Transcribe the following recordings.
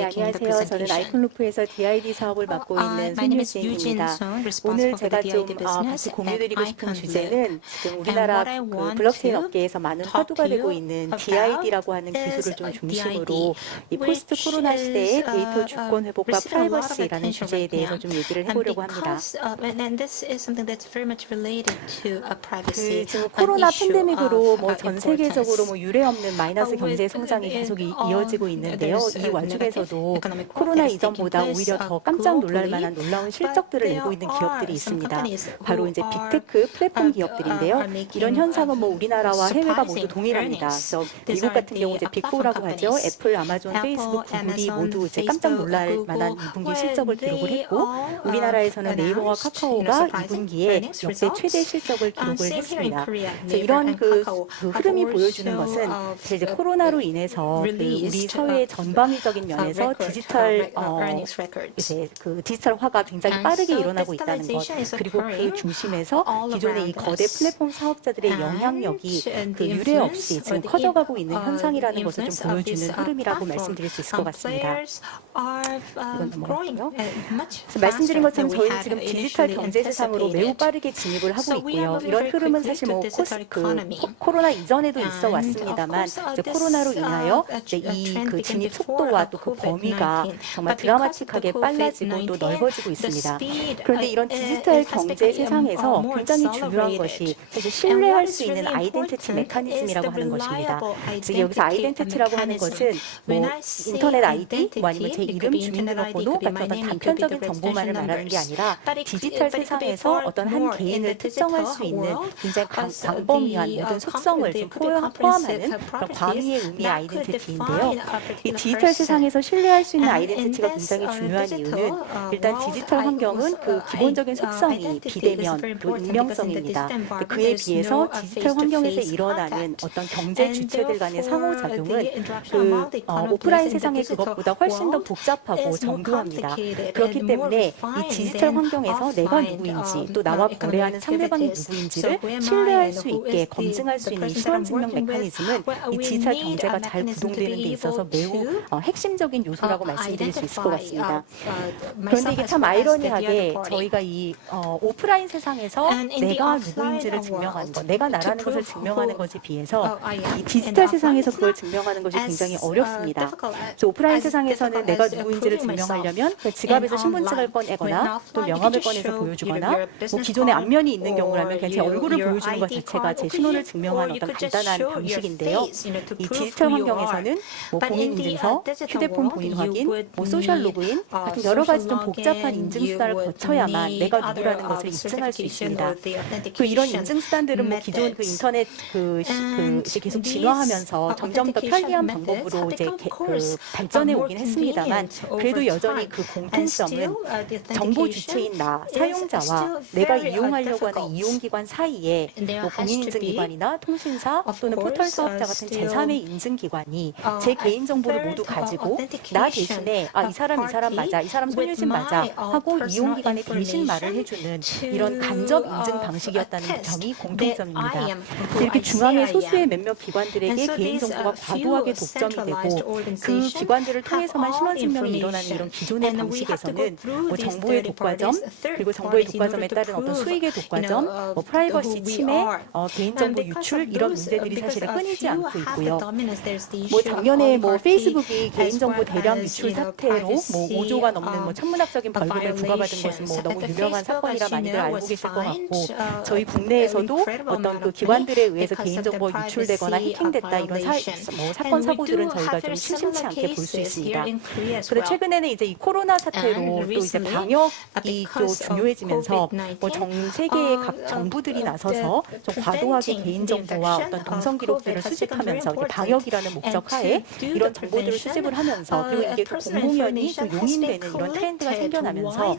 네, making the 안녕하세요. 저는 presentation. 아이콘루프에서 DID 사업을 맡고 있는 My name is Eugene 손유진입니다. Song, 오늘 responsible for 제가 the 좀 DID 같이 business 공유드리고 at 싶은 IconLoop. 주제는 지금 And 우리나라 what I 그 want 블록체인 to 업계에서 많은 talk 화두가 to 되고 you 있는 about DID라고 하는 is 기술을 좀 중심으로 DID, 이 포스트 which 코로나 시대의 is 데이터 주권 회복과 receiving a lot of 프라이버시라는 attention 주제에 right 대해서 now. 좀 얘기를 And 해보려고 합니다. and this is something that's very much related to privacy, 지금 an 코로나 issue 팬데믹으로 of 뭐 전 세계적으로 importance. 뭐 유례 없는 마이너스 경제 With 성장이 계속 이어지고 있는데요. there's 이 와중에서도 economic growth 코로나 that is taking 이전보다 place 오히려 더 깜짝 놀랄 globally, 만한 놀라운 but 실적들을 there 내고 있는 are 기업들이 some 있습니다. companies 바로 who 이제 are 빅테크 플랫폼 기업들인데요. are making 이런 현상은 뭐 우리나라와 해외가 모두 surprising 동일합니다. earnings. 그래서 These 미국 are 같은 경우 the 이제 platform 빅4라고 하죠. companies. 애플, 아마존, 페이스북, Apple, 구글이 Amazon, 모두 이제 깜짝 Facebook, 놀랄 만한 Google, 2분기 where 실적을 기록을 they 했고 all 우리나라에서는 네이버와 announced, 카카오가 surprising 2분기에 earnings 역대 results. 최대 실적을 기록을 Same here in 했습니다. Korea. 그래서 Naver 이런 and 그 Kakao 흐름이 have 보여주는 also, 것은 사실 이제 코로나로 인해서 그 우리 released, 사회의 전방위적인 면에서 디지털 earnings records. 이제 그 디지털화가 굉장히 And 빠르게 so 일어나고 있다는 것, digitalization is 그리고 그 occurring 중심에서 all 기존의 이 around 거대 us. 플랫폼 사업자들의 And 영향력이 그 the 유례 없이 influence 지금 or the 커져가고 있는 현상이라는 것을 좀 influence of 보여주는 these 흐름이라고 platform 말씀드릴 수 있을 것 같습니다. players are growing much 그래서 말씀드린 faster 것처럼 than we 저희는 had 지금 디지털 initially 경제 세상으로 매우 anticipated. 빠르게 진입을 하고 So we are 있고요. moving 이런 very 흐름은 quickly 사실 to 뭐 digital economy. 코로나 이전에도 있어 And of 왔습니다만 course, 이제 this, 코로나로 인하여 이제 이 trend 그 began 진입 before 속도와 또 그 COVID-19. 범위가 정말 But because of the 드라마틱하게 빨라지고 또 COVID-19, 넓어지고 the 있습니다. speed 그런데 이런 디지털 has 경제 become 세상에서 more 굉장히 중요한 것이 accelerated. 사실 And 신뢰할 what 수 is 있는 really 아이덴티티 important is 메커니즘이라고 the 하는 것입니다. reliable 그래서 여기서 identity 아이덴티티라고 하는 mechanism. 것은 When 뭐 I say 인터넷 아이디, 뭐 아니면 제 identity, it 이름, could be internet ID, 주민등록번호 could be 같은 my 어떤 name, it could be the 단편적인 정보만을 registration 말하는 게 numbers. 아니라 But it 디지털 could be 세상에서 far 어떤 한 more in 개인을 the 특정할 digital 수 있는 world, 굉장히 as 광범위한 the 모든 속성을 좀 could be 포함하는 comprehensive 그런 properties 광의의 의미의 that could 아이덴티티인데요. define a 이 particular 디지털 person. 세상에서 신뢰할 수 있는 And in 아이덴티티가 this 굉장히 중요한 digital 이유는 일단 world, 디지털 환경은 그 기본적인 속성이 identity is 비대면 very 그리고 important because in the 익명성입니다. digital environment 그에 there's 비해서 no 디지털 환경에서 face-to-face 일어나는 contact. 어떤 경제 And 주체들 간의 therefore, 상호작용은 the interaction 그 among the economic 오프라인 players in the 세상의 digital 그것보다 훨씬 더 world 복잡하고 is more 정교합니다. complicated 그렇기 and more 때문에 이 refined 디지털 than 환경에서 내가 offline, 누구인지 또 나와 economic 거래하는 상대방이 activities. 누구인지를 So who am I 신뢰할 and 수 who 있게 is 검증할 수 the 있는 person that 신원 I'm 증명 working with? 메커니즘은 이 We 디지털 need a 경제가 잘 mechanism to 구동되는 데 be 있어서 able 매우 to 핵심적인 요소라고 말씀드릴 수 있을 것 같습니다. 그런데 myself 이게 as 참 well as the other 아이러니하게 party. 저희가 이 오프라인 세상에서 And in the 내가 offline 누구인지를 증명하는 world, 것, 내가 to 나라는 것을 prove 증명하는 who 것에 비해서 I am 이 in 디지털 the offline, 세상에서 it's 그걸 not 증명하는 것이 as 굉장히 어렵습니다. difficult 그래서 오프라인 as 세상에서는 difficult 내가 as 누구인지를 proving myself 증명하려면 그 지갑에서 in 신분증을 online. 꺼내거나 When 또 offline, you 명함을 could just 꺼내서 show 보여주거나 either your 뭐 business 기존에 card 안면이 있는 or 경우라면 그냥 제 얼굴을 your 보여주는 것 ID 자체가 card, 제 or 신원을 you 증명한 어떤 could just 간단한 show your 방식인데요. face, to 이 prove 디지털 who you are. 환경에서는 뭐 But 본인 in the 인증서, digital 휴대폰 world, 본인 you 확인, would 뭐 소셜 need 로그인 같은 여러 가지 좀 social 복잡한 login, 인증 you 수단을 would 거쳐야만 need 내가 other 누구라는 것을 입증할 수 certification 있습니다. or the 그 이런 authentication 인증 수단들은 뭐 기존 그 methods. 인터넷 이제 계속 And 진화하면서 these 점점 더 authentication 편리한 methods 방법으로 have 이제 become, of course, 발전해 more 오긴 했습니다만 convenient 그래도 over 여전히 time. 그 And still, 공통점은 the 정보 authentication 주체인 나, is 사용자와 still 내가 very 이용하려고 하는 difficult. 이용기관 사이에 And there 뭐 has to be, 공인인증기관이나 통신사 of 또는 포털 course, 사업자 같은 still, 제3의 인증기관이 제 개인 정보를 모두 가지고 나 대신에 이 사람 맞아, 이 사람 손유진 맞아 하고 이용기관에 대신 말을 해주는 이런 간접 인증 방식이었다는 점이 공통점입니다. 이렇게 중앙의 소수의 몇몇 기관들에게 개인정보가 과도하게 독점이 되고 그 기관들을 통해서만 신원 증명이 일어나는 이런 기존의 방식에서는 뭐 정보의 독과점 그리고 정보의 독과점에 따른 어떤 수익의 독과점, 뭐 프라이버시 침해, 개인정보 유출 이런 문제들이 사실은 끊이지 않고 있고요. 뭐 작년에 뭐 페이스북이 개인정보 대량 유출 사태로 뭐 5조가 넘는 뭐 천문학적인 벌금을 부과받은 것은 뭐 너무 유명한 사건이라 많이들 알고 계실 것 같고 저희 국내에서도 어떤 그 기관들에 의해서 개인정보 유출되거나 해킹됐다 이런 사건 사고들은 저희가 좀 심심치 않게 볼 수 있습니다. 그런데 최근에는 이제 이 코로나 사태로 또 이제 방역이 또 중요해지면서 뭐 전 세계의 각 정부들이 나서서 좀 과도하게 개인정보와 어떤 동선 기록들을 수집하면서 이제 방역이라는 목적 하에 이런 정보들을 수집을 하면서 그리고 이게 또 공공연히 또 용인되는 이런 트렌드가 생겨나면서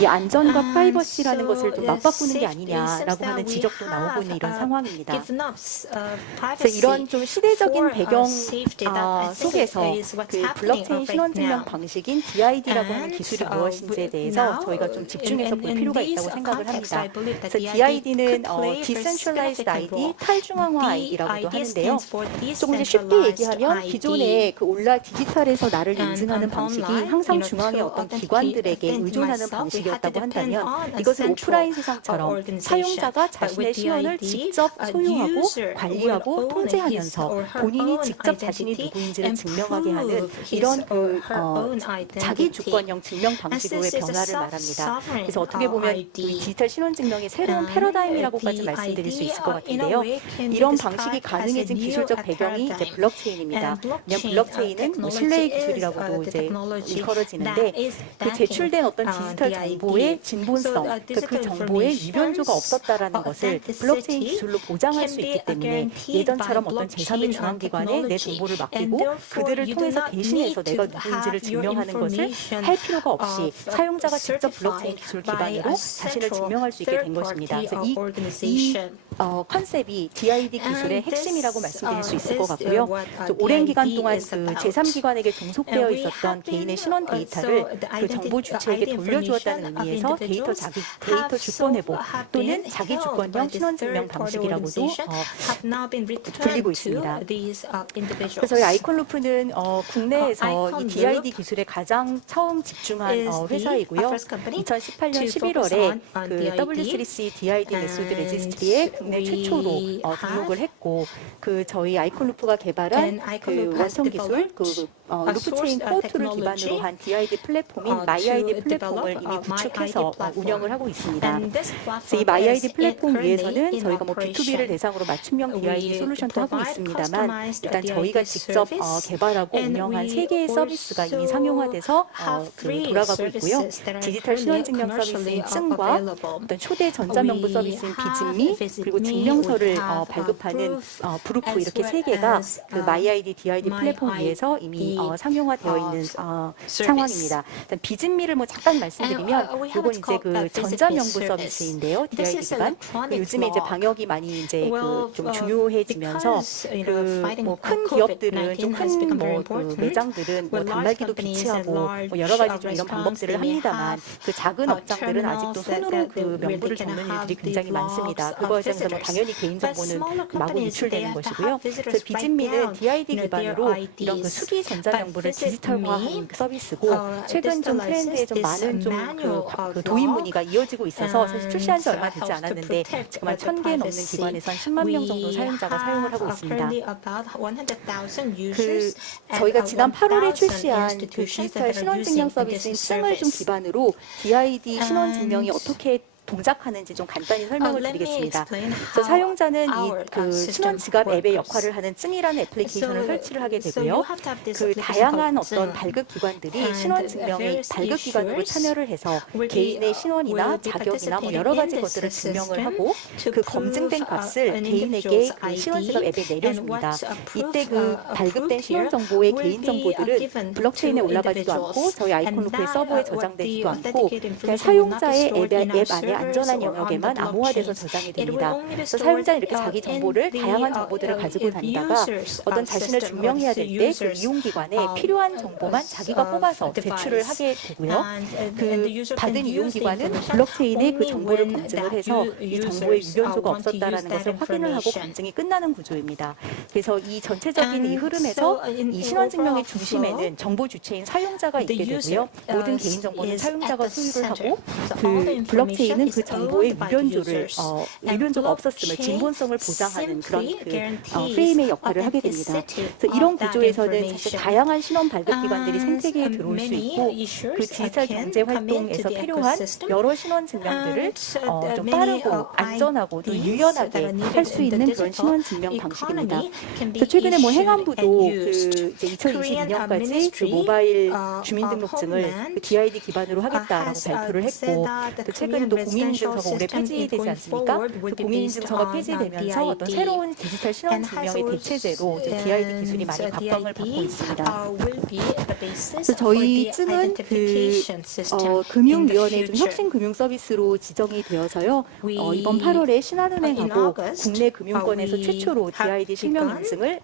이 안전과 프라이버시라는 것을 좀 맞바꾸는 게 아니냐라고 하는 지적도 나오고 있는 이런 상황입니다. 그래서 이런 좀 시대적인 배경 속에서 그 블록체인 신원증명 증명 방식인 DID라고 하는 기술이 무엇인지에 대해서 저희가 좀 집중해서 볼 필요가 있다고 생각을 합니다. 그래서 DID는 Decentralized ID, 탈중앙화 ID라고도 하는데요. 조금 이제 쉽게 얘기하면 기존에 그 디지털에서 나를 인증하는 방식이 항상 중앙의 어떤 기관들에게 의존하는 방식이었다고 한다면 이것을 오프라인 세상처럼 사용자가 자신의 신원을 직접 소유하고 관리하고 통제하면서 본인이 직접 자신이 누구인지를 증명하게 하는 이런 자기 주권형 증명 방식으로의 변화를 말합니다. 그래서 어떻게 보면 이 디지털 신원 증명의 새로운 패러다임이라고까지 말씀드릴 수 있을 것 같은데요. 이런 방식이 가능해진 기술적 배경이 이제 블록체인입니다. 그냥 블록체인은 뭐 신뢰의 기술이라고도 이제 일컬어지는데 그 제출된 어떤 디지털 정보의 진본성, 그 정보에 위변조가 없었다라는 것을 블록체인 기술로 보장할 수 있기 때문에 예전처럼 어떤 제3의 중앙기관에 내 정보를 맡기고 그들을 통해서 대신해서 내가 누구인지를 증명하는 것을 할 필요가 없이 사용자가 직접 블록체인 기술 기반으로 자신을 증명할 수 있게 된 것입니다. 그래서 이 컨셉이 DID 기술의 핵심이라고 말씀드릴 수 있을 것 같고요. 오랜 기간 동안 그 제3기관에게 종속되어 있었던 개인의 신원 데이터를 그 정보 주체에게 돌려주었다는 의미에서 데이터 주권 회복 또는 자기 주권형 신원 증명 방식이라고도 불리고 있습니다. 그래서 이 아이콘루프는 국내에서 이 DID 기술에 가장 처음 집중한 회사이고요. 2018년 11월에 그 W3C DID 메소드 레지스트리에 국내 최초로 등록을 했고 그 저희 아이콘루프가 개발한 그 원천 기술 루프체인 포트를 기반으로 한 DID 플랫폼인 마이아이디 플랫폼을 이미 구축해서 운영을 하고 있습니다. 그래서 이 마이아이디 플랫폼 위에서는 저희가 뭐 B2B를 대상으로 맞춤형 DID 솔루션도 하고 있습니다만 일단 저희가 직접 개발하고 운영한 3개의 서비스가 이미 상용화돼서 돌아가고 있고요. 디지털 신원증명 서비스인 증과 어떤 초대 전자명부 서비스인 비증미 그리고 증명서를 발급하는 브루프 이렇게 3개가 그 마이아이디 DID 플랫폼 위에서 이미 상용화되어 있는 상황입니다. 일단 비증미를 뭐 잠깐 말씀드리면 이건 이제 그 전자명부 서비스인데요. DID 기반. 요즘에 이제 방역이 많이 이제 그 좀 중요해지면서 그 뭐 큰 기업들은 좀 큰 뭐 그 매장들은 뭐 단말기도 비치하고 뭐 여러 가지 좀 이런 방법들을 합니다만 그 작은 업장들은 아직도 손으로 그 명부를 적는 일들이 굉장히 많습니다. 그거에 대해서 뭐 당연히 개인정보는 마구 유출되는 것이고요. 그래서 비증미는 DID 기반으로 이런 그 수기 전자명부를 디지털화한 서비스고 최근 좀 트렌드에 좀 많은 좀 그 도입 문의가 이어지고 있어서 사실 출시한 지 얼마 되지 않았는데 지금 한 1,000개 넘는 기관에서 한 10만 명 정도 사용자가 사용을 하고 있습니다. 그 저희가 지난 8월에 출시한 그 디지털 신원증명 서비스인 증을 좀 기반으로 DID 신원증명이 어떻게 동작하는지 좀 간단히 설명을 드리겠습니다. 그래서 사용자는 이 그 신원 지갑 앱의 역할을 하는 증이라는 애플리케이션을 설치를 하게 되고요. 그 다양한 어떤 발급 기관들이 신원 증명의 발급 기관으로 참여를 해서 개인의 신원이나 자격이나 뭐 여러 가지 것들을 증명을 하고 그 검증된 값을 개인에게 그 신원 지갑 앱에 내려줍니다. 이때 그 발급된 신원 정보의 개인 정보들은 블록체인에 올라가지도 않고 저희 아이콘루프의 서버에 저장되지도 않고 그냥 사용자의 앱 안에 안전한 영역에만 암호화돼서 저장이 됩니다. 그래서 사용자는 이렇게 자기 정보를 다양한 정보들을 가지고 다니다가 어떤 자신을 증명해야 될 때 그 이용기관에 필요한 정보만 자기가 뽑아서 제출을 하게 되고요. 그 받은 이용기관은 블록체인에 그 정보를 검증을 해서 이 정보에 유변조가 없었다라는 것을 확인을 하고 검증이 끝나는 구조입니다. 그래서 이 전체적인 이 흐름에서 이 신원증명의 중심에는 정보 주체인 사용자가 있게 되고요. 모든 개인정보는 사용자가 소유를 하고 그 블록체인은 그 정보의 위변조가 없었음을 진본성을 보장하는 그런 그 프레임의 역할을 하게 됩니다. 그래서 이런 구조에서는 사실 다양한 신원 발급 기관들이 생태계에 들어올 수 있고 그 디지털 경제 활동에서 필요한 여러 신원 증명들을 좀 빠르고 안전하고 또 유연하게 할 수 있는 그런 신원 증명 방식입니다. 그래서 최근에 뭐 행안부도 그 이제 2022년까지 그 모바일 주민등록증을 그 DID 기반으로 하겠다라고 발표를 했고 또 최근에 또 공인인증서가 올해 폐지되지 않습니까? 그 공인인증서가 폐지되면서 어떤 새로운 디지털 신원 증명의 대체제로 DID 기술이 많이 각광을 받고 있습니다. 그래서 저희 쯤은 금융위원회 좀 혁신 금융 서비스로 지정이 되어서요. 이번 8월에 신한은행하고 국내 금융권에서 최초로 DID 실명 인증을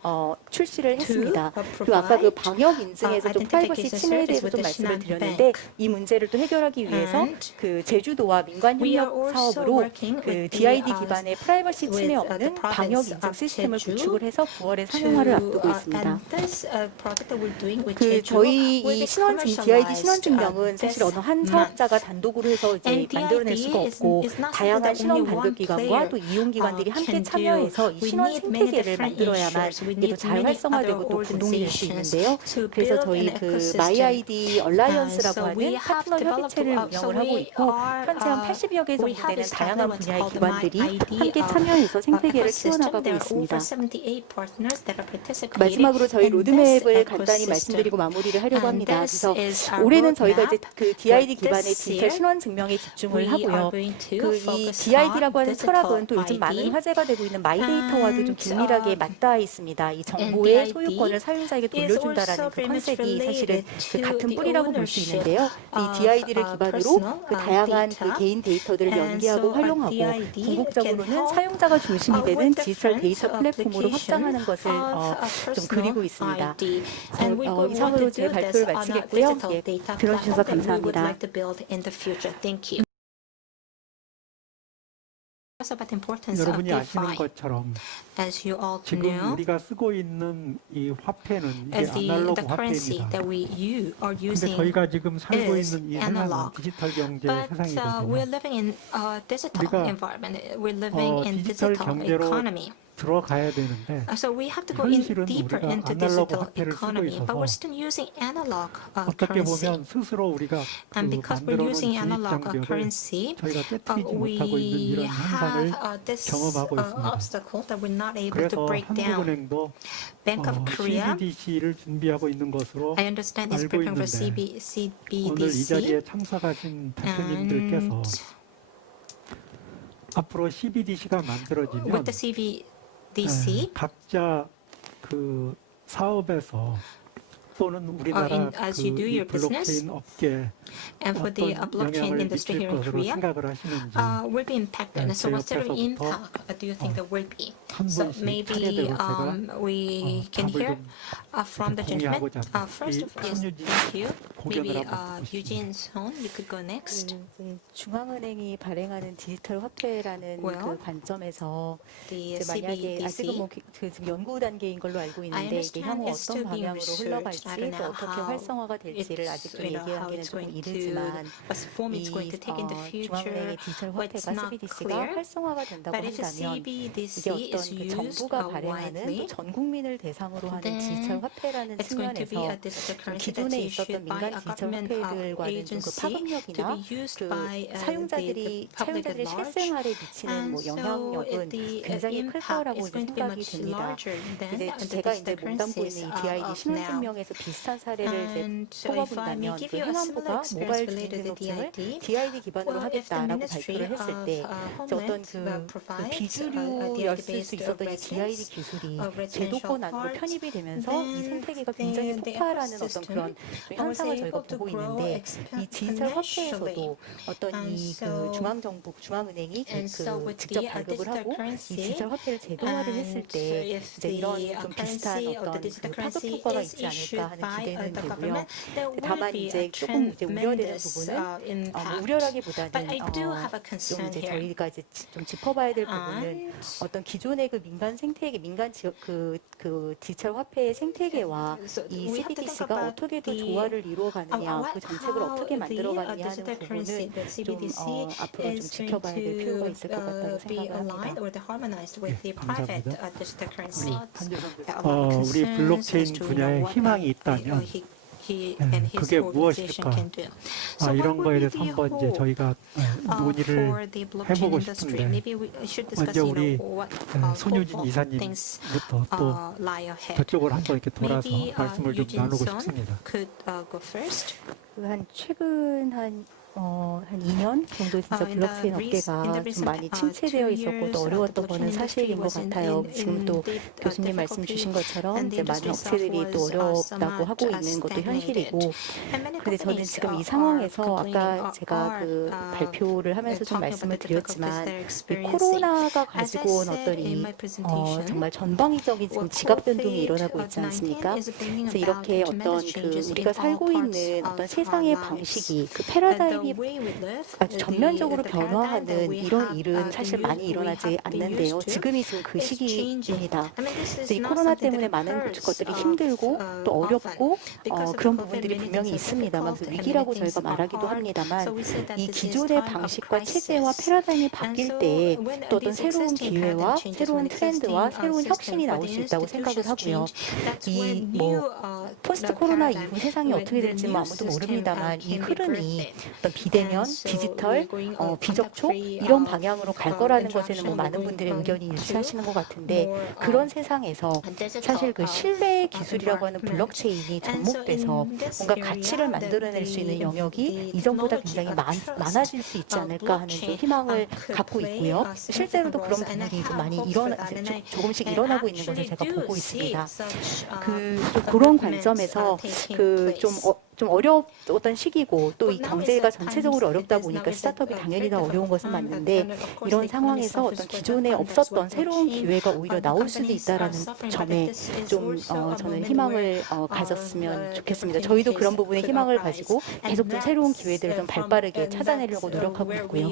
출시를 했습니다. 그리고 아까 그 방역 인증에서 좀 프라이버시 침해에 대해서 좀 말씀을 드렸는데 이 문제를 또 해결하기 위해서 그 제주도와 민관 협력 사업으로 그 DID 기반의 프라이버시 침해 없는 방역 인증 시스템을 구축을 해서 9월에 상용화를 앞두고 있습니다. 그 저희 이 DID 신원증명은 사실 어느 한 사업자가 단독으로 해서 이제 만들어낼 수가 없고 다양한 신원 발급 기관과 또 이용 기관들이 함께 참여해서 이 신원 생태계를 만들어야만 이게 또 잘 활성화되고 또 구동이 될 수 있는데요. 그래서 저희 그 마이아이디 얼라이언스라고 하는 파트너 협의체를 운영을 하고 있고 현재 한 80여 개 정도 되는 다양한 분야의 기관들이 함께 참여해서 생태계를 키워나가고 있습니다. 마지막으로 저희 로드맵을 간단히 말씀드리고 마무리를 하려고 합니다. 그래서 올해는 저희가 이제 그 DID 기반의 디지털 신원 증명에 집중을 하고요. 그 이 DID라고 하는 철학은 또 요즘 많은 화제가 되고 있는 마이데이터와도 좀 긴밀하게 맞닿아 있습니다. 이 정보의 소유권을 사용자에게 돌려준다라는 그 컨셉이 사실은 그 같은 뿌리라고 볼 수 있는데요. 이 DID를 기반으로 그 다양한 그 개인 데이터들을 연계하고 활용하고 궁극적으로는 사용자가 중심이 되는 디지털 데이터 플랫폼으로 확장하는 것을 좀 그리고 있습니다. 이상으로 제 발표를 마치겠고요. 예, 들어주셔서 감사합니다. 여러분이 아시는 것처럼 지금 우리가 쓰고 있는 이 화폐는 이게 아날로그 화폐입니다. 근데 저희가 지금 살고 있는 이 세상은 디지털 경제 세상이거든요. 우리가 디지털 경제로 들어가야 되는데 So we have to go in 현실은 deeper 우리가 into 아날로그 digital 화폐를 쓰고 economy, but we're 있어서 still using analog 어떻게 currency. 보면 스스로 우리가 그 And because we're 만들어놓은 using analog 주입장벽을 currency, 저희가 깨뜨리지 we 못하고 있는 이런 현상을 have this 경험하고 있습니다. obstacle that we're not able to 그래서 break down. 한국은행도 Bank of Korea, CBDC를 준비하고 있는 것으로 I understand is 알고 preparing for 있는데 오늘 이 CBDC. 자리에 참석하신 대표님들께서 And 앞으로 CBDC가 만들어지면 with the CBDC, 각자 그 사업에서 또는 우리나라 as you do 그 your business, 블록체인 업계에 and for the 어떤 blockchain 영향을 industry 미칠 here in 것으로 Korea, 생각을 하시는지 will be impacted. So what sort of impact do you think there will be? 한 So 분씩 maybe 차례대로 제가 we can 답을 hear 좀 from the gentleman. 공유하고자 합니다. First of all, yes, 손유진 thank you. 고견을 Maybe 한번 듣고 Eugene Son, you could go next. 중앙은행이 발행하는 디지털 화폐라는 Well, 그 관점에서 The 이제 만약에 아직은 CBDC. 뭐 지금 연구 단계인 걸로 알고 있는데 이게 향후 understand it's 어떤 still being 방향으로 흘러갈지 researched. I don't 또 know 어떻게 how 활성화가 될지를 아직 좀 얘기하기는 조금 이르지만 what form it's going to take in the 중앙은행의 future. 디지털 But it's 화폐가 not CBDC가 clear. 활성화가 된다고 But if the 한다면 CBDC 이게 어떤 is 그 used 정부가 발행하는 또 widely, 전 국민을 대상으로 하는 then 디지털 화폐라는 it's going to be 측면에서 a digital 좀 currency 기존에 that's 있었던 issued by 민간 a 디지털 government 화폐들과는 좀 그 agency to 파급력이나 be used 그 by the 사용자들이 public at 사용자들의 large. 실생활에 미치는 뭐 And so 영향력은 the 굉장히 클 impact 거라고 is 이제 going to be 생각이 much 듭니다. larger than 이제 the 제가 이제 digital 몸담고 currencies 있는 이 DID of now. 신원증명에서 비슷한 사례를 이제 And so if I 뽑아본다면 may 그 give you a 행안부가 similar experience 모바일 related to 주민등록증을 DID, DID 기반으로 well, if the 하겠다라고 Ministry 발표를 했을 of 때 이제 어떤 Homeland 그 provides a 비주류였을 수 DID-based 있었던 이 DID residence, 기술이 residential 제도권 안으로 cards, 편입이 되면서 이 then 생태계가 굉장히 the 폭발하는 어떤 ecosystem 그런 좀 현상을 was 저희가 able to 보고 grow 있는데 이 디지털 화폐에서도 어떤 And 이 그 so- 중앙정부, 중앙은행이 and so 그 with 직접 the 발급을 digital 하고 이 currency, 디지털 화폐를 제도화를 했을 and 때 if 이제 이런 the 좀 비슷한 currency of the 어떤 digital 그 파급 currency 효과가 is 있지 않을까 issued 하는 by 기대는 the 되고요. government, there will 다만 be 이제 a 조금 이제 우려되는 tremendous 부분은 뭐 impact. 우려라기보다는 But I do have a 좀 concern 이제 here. 저희가 이제 좀 짚어봐야 될 부분은 And 어떤 기존의 그 민간 생태계, 민간 지역 그 디지털 화폐의 생태계와 So 이 we have to think CBDC가 about 어떻게 더 the- 조화를 이루어가느냐, 그 정책을 how 어떻게 the 만들어가느냐 하는 digital currency, 부분은 the 좀 CBDC 앞으로 좀 is going 지켜봐야 될 필요가 to 있을 것 같다고 be 생각을 aligned 합니다. or harmonized with the private 감사합니다. digital currency. 한재선 A lot of 우리 concerns 블록체인 as to, 분야에 what 희망이 he 있다면 and his 그게 organization 무엇일까? can do. So what 이런 would 거에 be 대해서 the 한번 이제 hope 저희가 논의를 for the blockchain 해보고 industry? 싶은데 Maybe we should discuss, 먼저 우리 what 손유진 hopeful things 이사님부터 또 lie ahead. 저쪽으로 한번 이렇게 돌아서 Maybe 말씀을 좀 Eugene 나누고 Son 싶습니다. could go first. 그 한 최근 한 한 2년 정도 진짜 블록체인 업계가 좀 많이 침체되어 있었고 또 어려웠던 거는 사실인 것 같아요. 지금 또 교수님 말씀 주신 것처럼 이제 많은 업체들이 또 어렵다고 하고 있는 것도 현실이고, 그런데 저는 지금 이 상황에서 아까 제가 그 발표를 하면서 좀 말씀을 드렸지만 이 코로나가 가지고 온 어떤 이 정말 전방위적인 지금 지각 변동이 일어나고 있지 않습니까? 그래서 이렇게 어떤 그 우리가 살고 있는 어떤 세상의 방식이 그 패러다임이 아주 전면적으로 변화하는 이런 일은 사실 많이 일어나지 않는데요. 지금 그 시기입니다. 그래서 이 코로나 때문에 많은 것들이 힘들고 또 어렵고 그런 부분들이 분명히 있습니다만, 그래서 위기라고 저희가 말하기도 합니다만, 이 기존의 방식과 체제와 패러다임이 바뀔 때 또 어떤 새로운 기회와 새로운 트렌드와 새로운 혁신이 나올 수 있다고 생각을 하고요. 이 포스트 코로나 이후 세상이 어떻게 될지 아무도 모릅니다만, 이 흐름이 어떤 비대면, 디지털, 비접촉 이런 방향으로 갈 거라는 것에는 많은 분들의 의견이 일치하시는 것 같은데, 그런 세상에서 사실 그 신뢰 기술이라고 하는 블록체인이 접목돼서 뭔가 가치를 만들어낼 수 있는 영역이 이전보다 굉장히 많아질 수 있지 않을까 하는 좀 희망을 갖고 있고요. 실제로도 그런 부분이 좀 많이 조금씩 일어나고 있는 것을 제가 보고 있습니다. 좀 그런 관점에서 좀 어려웠던 시기고 또 이 경제가 전체적으로 어렵다 보니까 스타트업이 당연히 더 어려운 것은 맞는데, 이런 상황에서 어떤 기존에 없었던 새로운 기회가 오히려 나올 수도 있다라는 점에 좀 저는 희망을 가졌으면 좋겠습니다. 저희도 그런 부분에 희망을 가지고 계속 좀 새로운 기회들을 좀 발빠르게 찾아내려고 노력하고 있고요.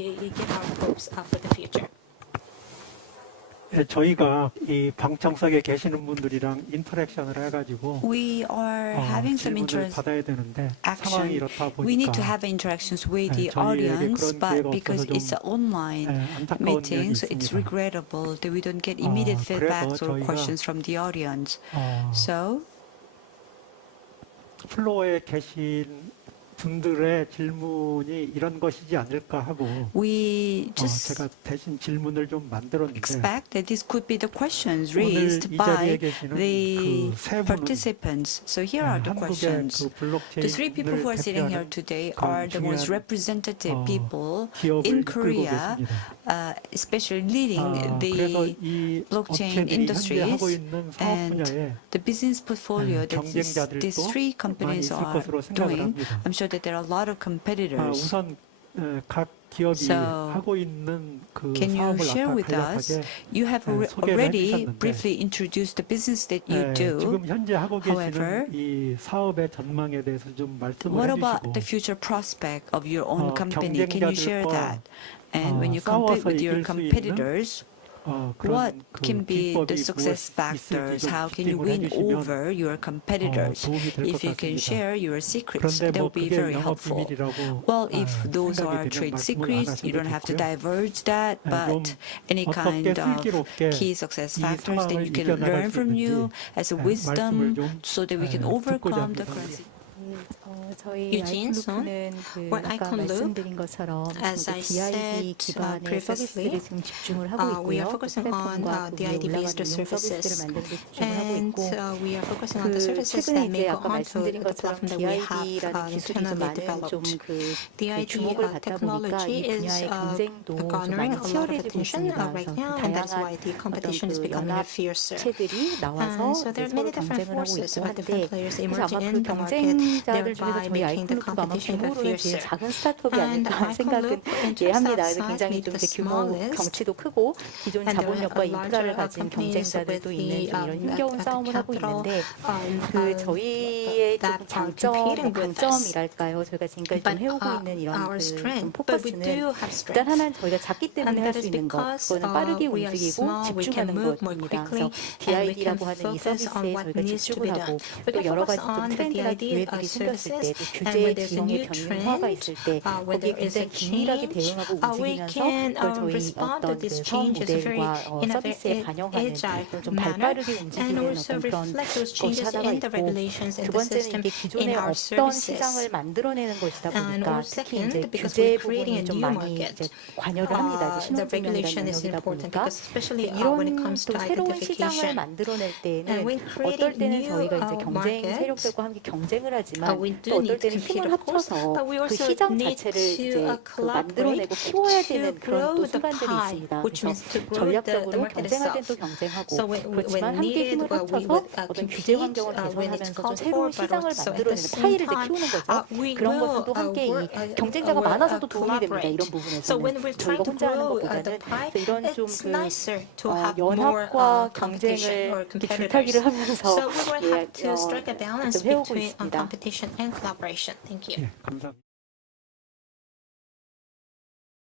예, 저희가 이 방청석에 계시는 분들이랑 인터랙션을 해가지고 We are having some 질문을 받아야 되는데 상황이 action. 이렇다 We need to 보니까 have interactions with the 저희에게 audience, 그런 기회가 but because 없어서 it's an online 안타까운 meeting, 면이 so it's 있습니다. regrettable that we don't get immediate 그래서 feedbacks or 저희가 questions from the audience. 어, So 플로어에 계신 분들의 질문이 이런 것이지 않을까 하고 we just 제가 대신 질문을 좀 만들었는데, expect that this could be the questions 오늘 raised 이 by 자리에 계시는 the 그 세 분은 participants. So here are the 한국의 questions. 그 The three people who are sitting here 블록체인을 today 대표하는 are the most 중요한 representative people 기업을 in 이끌고 Korea, 계십니다. especially leading 그래서 the 이 blockchain 업체들이 현재 하고 industries 있는 사업 and 분야에 the business portfolio that these three 많이 companies 있을 are 것으로 생각을 doing. 합니다. I'm sure that there are a lot of competitors. 우선 각 기업이 So, 하고 있는 그 Can you 사업을 share 아까 with us? 간략하게 You have 소개를 already 해주셨는데, briefly introduced the business that you do. 지금 현재 하고 However, 계시는 이 사업의 전망에 대해서 좀 말씀을 What about 해주시고, the future prospect of your own company? Can you share that? 경쟁자들과 And when you compete 싸워서 with your 이길 수 있는 competitors, what 그런 그 can be the 비법이 success 무엇이 있을지 factors? 좀 How can you 팁을 win 해주시면 over your competitors? 도움이 될 것 If you can 같습니다. share your secrets, 그런데 that 뭐 will be 그게 very 영업 helpful. 비밀이라고 Well, if those 생각이 are 되면 trade 말씀을 안 secrets, you 하셔도 don't have to 좋고요. divulge that, but 좀 any 어떻게 kind of 슬기롭게 key success 이 factors that 상황을 you can 이겨나갈 learn 수 from you 있는지 as a 말씀을 wisdom 좀 so that we can 듣고자 overcome the 합니다. crisis. 저희 Eugene 아이클루프는 or 아까 Icon Loop, 말씀드린 것처럼 as 지금 I DID said, 기반의 previously, 서비스를 지금 집중을 하고 we are 있고요. 그 focusing on 플랫폼과 그 위에 DID-based 올라가는 인용 서비스를 services. 만드는 데 집중을 하고 And 있고, we are focusing on the 그 services 최근에 that 이제 may go 아까 onto 말씀드린 the 것처럼 platform that we have DID라는 기술이 좀 internally 많은 developed. 좀그 DID 주목을 받다 보니까 technology 이 is 분야의 경쟁도 좀 garnering 많이 a lot of 치열해지고 attention 있습니다. right 그래서 now, 그 and that's 다양한 why the 어떤 competition is 그 becoming fiercer. 연합체들이 나와서 So there are 서로 many different 경쟁을 하고 forces 있고 by different 한데, players 그래서 아마 emerging 그 in the market, 경쟁자들 중에서 thereby 저희 making the 아이클루프가 아마 competition 규모로는 제일 fiercer. 작은 스타트업이 And 아닐까 생각은 합니다. 그래서 size, 굉장히 maybe 좀 the 이제 규모 smallest. 경치도 크고 기존 And there are 자본력과 인프라를 larger 가진 companies 경쟁자들도 with 있는 the, 좀 이런 힘겨운 at the 싸움을 하고 capital, 있는데, 그 저희의 좀 that are 장점, competing with us. 강점이랄까요? 저희가 지금까지 좀 But 해오고 있는 이런 our 그 좀 strength, but we 포커스는 do have 일단 strength. 하나는 저희가 작기 때문에 And 할 that 수 is 있는 것, because 그거는 빠르게 we are 움직이고 small, we can 집중하는 move more 것입니다. quickly, 그래서 and we can DID라고 하는 이 focus 서비스에 on what 저희가 needs to 집중을 be 하고, done. We 또 can 여러 focus 가지 좀 on the 트렌드나 DID 기회들이 생겼을 때, services, 또 and 규제 when there's a 지형의 new 변화가 trend, 있을 때 when 거기에 there is a 굉장히 균일하게 change, 대응하고 we 움직이면서 can 그걸 저희 respond to 어떤 그 these 사업 changes very 모델과 in a 서비스에 very 반영하는 agile 좀 manner, 발빠르게 and 움직이는 also 어떤 그런 reflect those 것이 changes 하나가 in the 있고, regulations in 두 the 번째는 system 이게 in 기존에 our 없던 services. 시장을 만들어내는 것이다 And 보니까 or 특히 second, 이제 because 규제 we're creating 부분이 a 좀 new 많이 market, 이제 관여를 합니다. 이제 the 신혼증명이라는 regulation is 영역이다 important 보니까 because especially when it 이런 comes to 또 새로운 시장을 identification. 만들어낼 And 때에는 when 어떨 creating 때는 new 저희가 이제 경쟁 markets, 세력들과 함께 경쟁을 하지만 we 또 do 어떨 그럴 때는 힘을 합쳐서 그 시장 자체를 이제 그 만들어내고 키워야 되는 그런 또 순간들이 있습니다. 그래서 전략적으로 경쟁할 땐 또 경쟁하고 그렇지만 함께 힘을 합쳐서 어떤 규제 환경을 개선하면서 좀 새로운 시장을 만들어내는 파이를 이제 키우는 거죠. 그런 것은 또 함께 이 경쟁자가 많아서도 도움이 됩니다. 이런 부분에서는 저희가 혼자 하는 것보다는 이런 좀 그 연합과 경쟁을 이렇게 줄타기를 하면서 좀 해오고 있습니다. 예, 감사합니다.